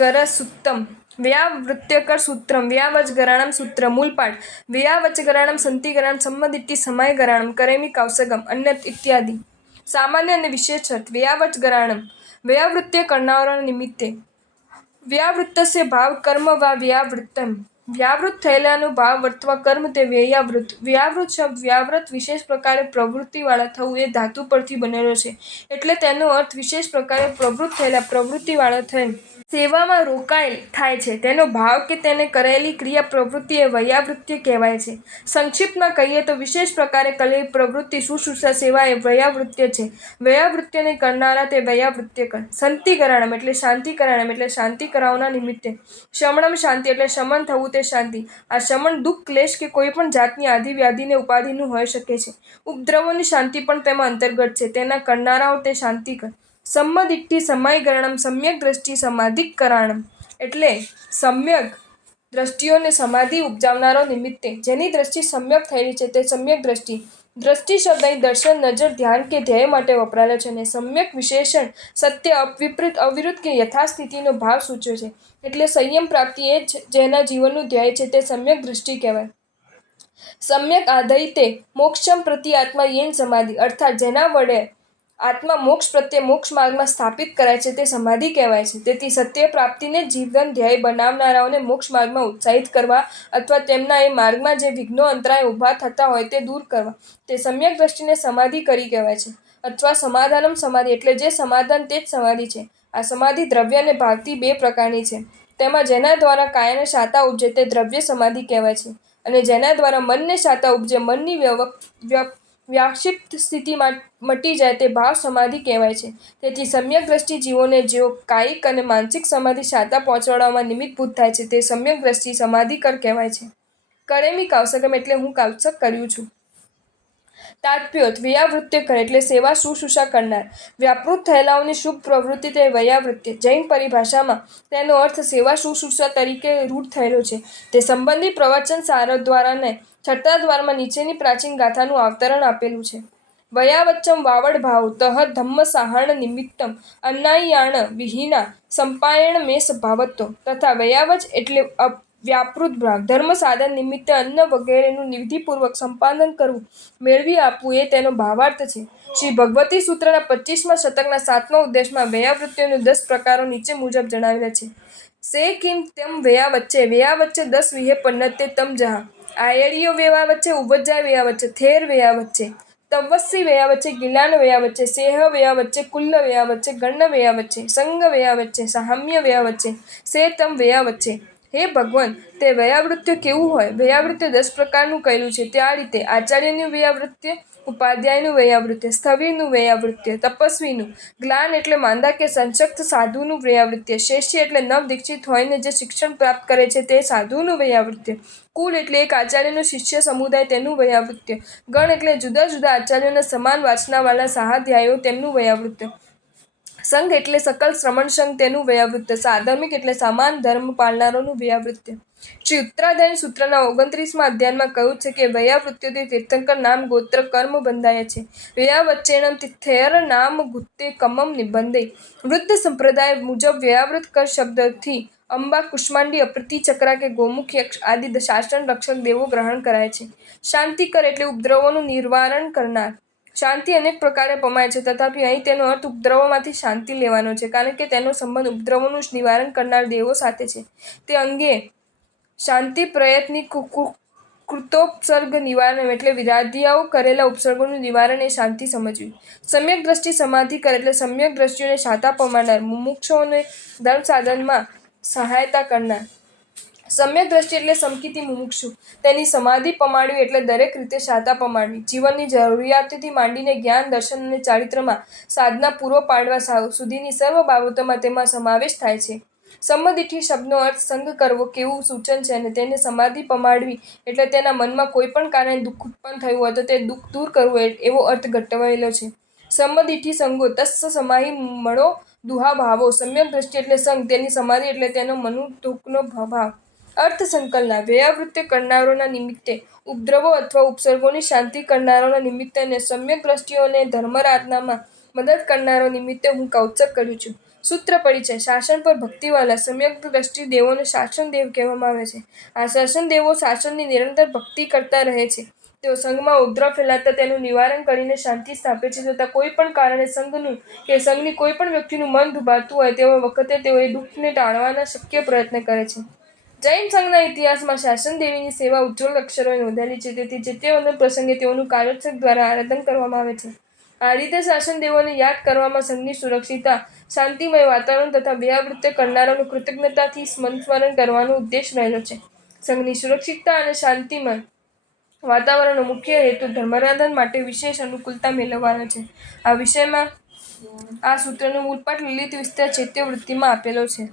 વ્યાવચગરસૂત્તમ વ્યાવૃત્યકર સૂત્રમ વ્યાવજગરાણમ સૂત્ર મૂલપાઠ વ્યાવચગરાણમ સંતિગરાણમ સંમદિટ્ટિ સમયગરાણમ કરેમી કૌસગમ અન્યત ઇત્યાદિ સામાન્ય અને વિશેષ અર્થ વ્યાવચગરાણમ વ્યાવૃત્ય કરનારાના નિમિત્તે વ્યાવૃત્તસ્ય ભાવ કર્મ વા વ્યાવૃત્તમ વ્યાવૃત થયેલાનું ભાવ વર્તવા કર્મ તે વ્યયાવૃત વ્યાવૃત શબ્દ વ્યાવૃત વિશેષ પ્રકારે પ્રવૃત્તિવાળા થવું એ ધાતુ પરથી બનેલો છે। એટલે તેનો અર્થ વિશેષ પ્રકારે પ્રવૃત્ત થયેલા પ્રવૃત્તિવાળા થયેલ સેવામાં રોકાયેલ થાય છે. તેનો ભાવ કે તેને કરેલી ક્રિયા પ્રવૃત્તિ એ વયાવૃત્ય કહેવાય છે. સંક્ષિપ્તમાં કહીએ તો વિશેષ પ્રકારે કરેલી પ્રવૃત્તિ શુશ્રૂષા સેવા એ વયાવૃત્ય છે. વયાવૃત્યને કરનારા તે વયાવૃત્ય કર. શાંતિકરણમ એટલે શાંતિકરણમ એટલે શાંતિ કરાવના નિમિત્તે. શમણમ શાંતિ એટલે શમન થવું તે શાંતિ. આ શમન દુઃખ, ક્લેશ કે કોઈ પણ જાતની આધિવ્યાધિને ઉપાધિનું હોઈ શકે છે. ઉપદ્રવોની શાંતિ પણ તેમાં અંતર્ગત છે. તેના કરનારાઓ તે શાંતિકર સંમદિટ્ટિ સમયગરણમ સમ્યક દ્રષ્ટિ સમાધિકરાણમ એટલે સમ્યક દ્રષ્ટિઓને સમાધિ ઉપજાવનારો નિમિત્તે. જેની દ્રષ્ટિ સમ્યક થયેલી છે તે સમ્યક દ્રષ્ટિ. દ્રષ્ટિ શબ્દ દર્શન, નજર, ધ્યાન કે ધ્યેય માટે વપરાયેલો છે અને સમ્યક વિશેષણ સત્ય અપવિપરીત અવિરુદ્ધ કે યથાસ્થિતિનો ભાવ સૂચવે છે. એટલે સંયમ પ્રાપ્તિ એ જ જેના જીવનનું ધ્યેય છે તે સમ્યક દ્રષ્ટિ કહેવાય. સમ્યક આધારિતે મોક્ષમ પ્રતિ આત્મા યેન સમાધિ. અર્થાત જેના વડે આત્મા મોક્ષ પ્રત્યે મોક્ષ માર્ગમાં સ્થાપિત કરાય છે તે સમાધિ કહેવાય છે. તેથી સત્ય પ્રાપ્તિને જીવન ધ્યેય બનાવનારાઓને મોક્ષ માર્ગમાં ઉત્સાહિત કરવા અથવા તેમના એ માર્ગમાં જે વિઘ્નો અંતરાય ઊભા થતા હોય તે દૂર કરવા. તે સમ્યક દ્રષ્ટિને સમાધિ કરી કહેવાય છે અથવા સમાધાનમ સમાધિ એટલે જે સમાધાન તે જ સમાધિ છે. આ સમાધિ દ્રવ્ય અને ભાગતી બે પ્રકારની છે. તેમાં જેના દ્વારા કાયાને શાતા ઉપજે તે દ્રવ્ય સમાધિ કહેવાય છે અને જેના દ્વારા મનને શાતા ઉપજે મનની વ્યવ વ્ય- વ્યાક્ષિપ્ત સ્થિતિમાં મટી જાય તે ભાવ સમાધિ કહેવાય છે. તેથી સમ્યક દ્રષ્ટિ જીવોને જેઓ કાયિક અને માનસિક સમાધિ શાતા પહોંચાડવામાં નિમિત્તભૂત થાય છે, તે સમ્યક દ્રષ્ટિ સમાધિકર કહેવાય છે. કરેમી કાવસકમ એટલે હું કાવસક કર્યું છું. તાત્પ્યોત વ્યાવૃત્ય કરે એટલે સેવા શુશ્રુષા કરનાર. વ્યાપૃત થયેલાઓની શુભ પ્રવૃત્તિ તે વયાવૃત્ય જૈન પરિભાષામાં તેનો અર્થ સેવા શુશ્રુષા તરીકે રૂઢ થયેલો છે. તે સંબંધી પ્રવચન સાર દ્વારાને છઠ્ઠા દ્વારમાં નીચેની પ્રાચીન ગાથાનું અવતરણ આપેલું છે. વયાવચ્ચમ વાવડ ભાવ તહ ધમ્મ સાહણ નિમિત્તમ અન્નાયાણ વિહીના સંપાયણ મેષ ભાવત્વ તથા વયાવચ એટલે અપ- વ્યાપૃત ધર્મ સાધન નિમિત્તે અન્ન વગેરેનું નિવિધિપૂર્વક સંપાદન કરવું, મેળવી આપવું એ તેનો ભાવાર્થ છે. શ્રી ભગવતી સૂત્રના પચીસમા શતકના સાતમા ઉદ્દેશમાં વયાવૃત્તિઓના દસ પ્રકારો નીચે મુજબ જણાવેલા છે. સે કિમ તેમ વયા વચ્ચે વયા વચ્ચે દસ વિહે પન્નતે તમ જહા. આયડીઓ વ્યવા વચ્ચે ઉભજા વ્યયા વચ્ચે, થેર વ્યા વચ્ચે. તવસ્સી વ્યા વચ્ચે, ગિલાન વયા વચ્ચે, સેહ વ્યા વચ્ચે, કુલ્લ વ્યા વચ્ચે ગણ વેયા વચ્ચે, સંગ વયા વચ્ચે, સાહમ્ય વેયા વચ્ચે સે તમ વેયા વચ્ચે. હે ભગવાન, તે વયાવૃત્ય કેવું હોય? વયાવૃત્ય દસ પ્રકારનું કહેલું છે. તે આ રીતે, આચાર્યનું વયાવૃત્ય, ઉપાધ્યાયનું વયાવૃત્ય સ્થવિરનું વયાવૃત્ય, તપસ્વીનું જ્ઞાન એટલે માંદા કે સંશક્ત સાધુનું વયાવૃત્ય, શેષ્ય એટલે નવ દીક્ષિત હોઈને જે શિક્ષણ પ્રાપ્ત કરે છે તે સાધુનું વયાવૃત્ય, કુલ એટલે એક આચાર્યનું શિષ્ય સમુદાય તેનું વયાવૃત્ય, ગણ એટલે જુદા જુદા આચાર્યોના સમાન વાસનાવાળા સહાધ્યાયો તેમનું વયાવૃત્ય. સંઘ એટલે સકલ શ્રમણ સંઘ તેનું વયાવૃત્ત, સાધર્મિક એટલે સમાન ધર્મ પાળનારોનું વયાવૃત્ત. શ્રી ઉત્તરાધાય સૂત્રના ઓગણત્રીસમાં અધ્યાયમાં કહ્યું છે કે વયાવૃત્યોથી તીર્થંકર નામ ગોત્ર કર્મ બંધાય છે. વયાવચ્ચેણમ તિથેર નામ ગુત્તે કમમ નિબંધે. વૃદ્ધ સંપ્રદાય મુજબ વયાવૃત કર શબ્દથી અંબા, કુષ્માંડી, અપ્રતિ, ચક્રા કે ગોમુખ યક્ષ આદિ શાસન રક્ષક દેવો ગ્રહણ કરાય છે. શાંતિકર એટલે ઉપદ્રવોનું નિવારણ કરનાર. શાંતિ અનેક પ્રકારે પમાય છે. તથાપિ અહીં તેનો અર્થ ઉપદ્રવોમાંથી શાંતિ લેવાનો છે. કારણ કે તેનો સંબંધ ઉપદ્રવોનું જ નિવારણ કરનાર દેવો સાથે છે. તે અંગે શાંતિ પ્રયત્ની કૃતોપસર્ગ નિવારણ એટલે વિરાધિયાઓ કરેલા ઉપસર્ગોનું નિવારણ એ શાંતિ સમજવી. સમ્યક દ્રષ્ટિ સમાધિ કરે એટલે સમ્યક દ્રષ્ટિઓને શાતા પમાડનાર. મુમુક્ષોને ધર્મ સાધનમાં સહાયતા કરનાર. સમ્યક દ્રષ્ટિ એટલે સમકીતી મુમુક્ષુ. તેની સમાધિ પમાડવી એટલે દરેક રીતે શાતા પમાડવી. જીવનની જરૂરિયાતથી માંડીને જ્ઞાન, દર્શન અને ચારિત્રમાં સાધના પૂરો પાડવા સુધીની સર્વ બાબતોમાં તેમાં સમાવેશ થાય છે. સંમદિઠી શબ્દનો અર્થ સંગ કરવો કેવું સૂચન છે અને તેને સમાધિ પમાડવી એટલે તેના મનમાં કોઈ પણ કારણે દુઃખ ઉત્પન્ન થયું હોય તો તે દુઃખ દૂર કરવું એવો અર્થ ઘટવાયેલો છે. સંમદિઠી સંગો તસ્સ સમાહી મળો દુહા ભાવો સમ્યક દ્રષ્ટિ એટલે સંગ. તેની સમાધિ એટલે તેનો મનુ દુઃખનો ભાવ અર્થ સંકલના વ્યયાવૃત્ય કરનારોના નિમિત્તે, ઉપદ્રવો અથવા ઉપસર્ગોની શાંતિ કરનારોના નિમિત્તે અને સમ્યક દ્રષ્ટિઓને ધર્મરાધનામાં મદદ કરનારો નિમિત્તે હું કૌચક કરું છું. સૂત્ર પરિચય, શાસન પર ભક્તિવાળા સમ્યક દ્રષ્ટિ દેવોને શાસન દેવ કહેવામાં આવે છે. આ શાસન દેવો શાસનની નિરંતર ભક્તિ કરતા રહે છે. તેઓ સંઘમાં ઉપદ્રવ ફેલાતા તેનું નિવારણ કરીને શાંતિ સ્થાપે છે. છતાં કોઈ પણ કારણે સંઘનું કે સંઘની કોઈ પણ વ્યક્તિનું મન દુભાતું હોય તેવા વખતે તેઓ એ દુઃખને ટાળવાના શક્ય પ્રયત્ન કરે છે. જૈન સંઘના ઇતિહાસમાં શાસન દેવીની સેવા ઉજ્જવળ અક્ષરોએ નોંધાયેલી છે. તેથી જે તેઓના પ્રસંગે તેઓનું કાર્યોત્સક દ્વારા આરાધન કરવામાં આવે છે. આ રીતે શાસન દેવોને યાદ કરવામાં સંઘની સુરક્ષિતા શાંતિમય વાતાવરણ તથા વ્યાવૃત્ય કરનારાનું કૃતજ્ઞતાથી સ્મરણ કરવાનો ઉદ્દેશ રહેલો છે. સંઘની સુરક્ષિતતા અને શાંતિમય વાતાવરણનો મુખ્ય હેતુ ધર્મારાધન માટે વિશેષ અનુકૂળતા મેળવવાનો છે. આ વિષયમાં આ સૂત્રનો મૂળપાઠ લલિત વિસ્તાર ચૈત્ય વૃત્તિમાં આપેલો છે.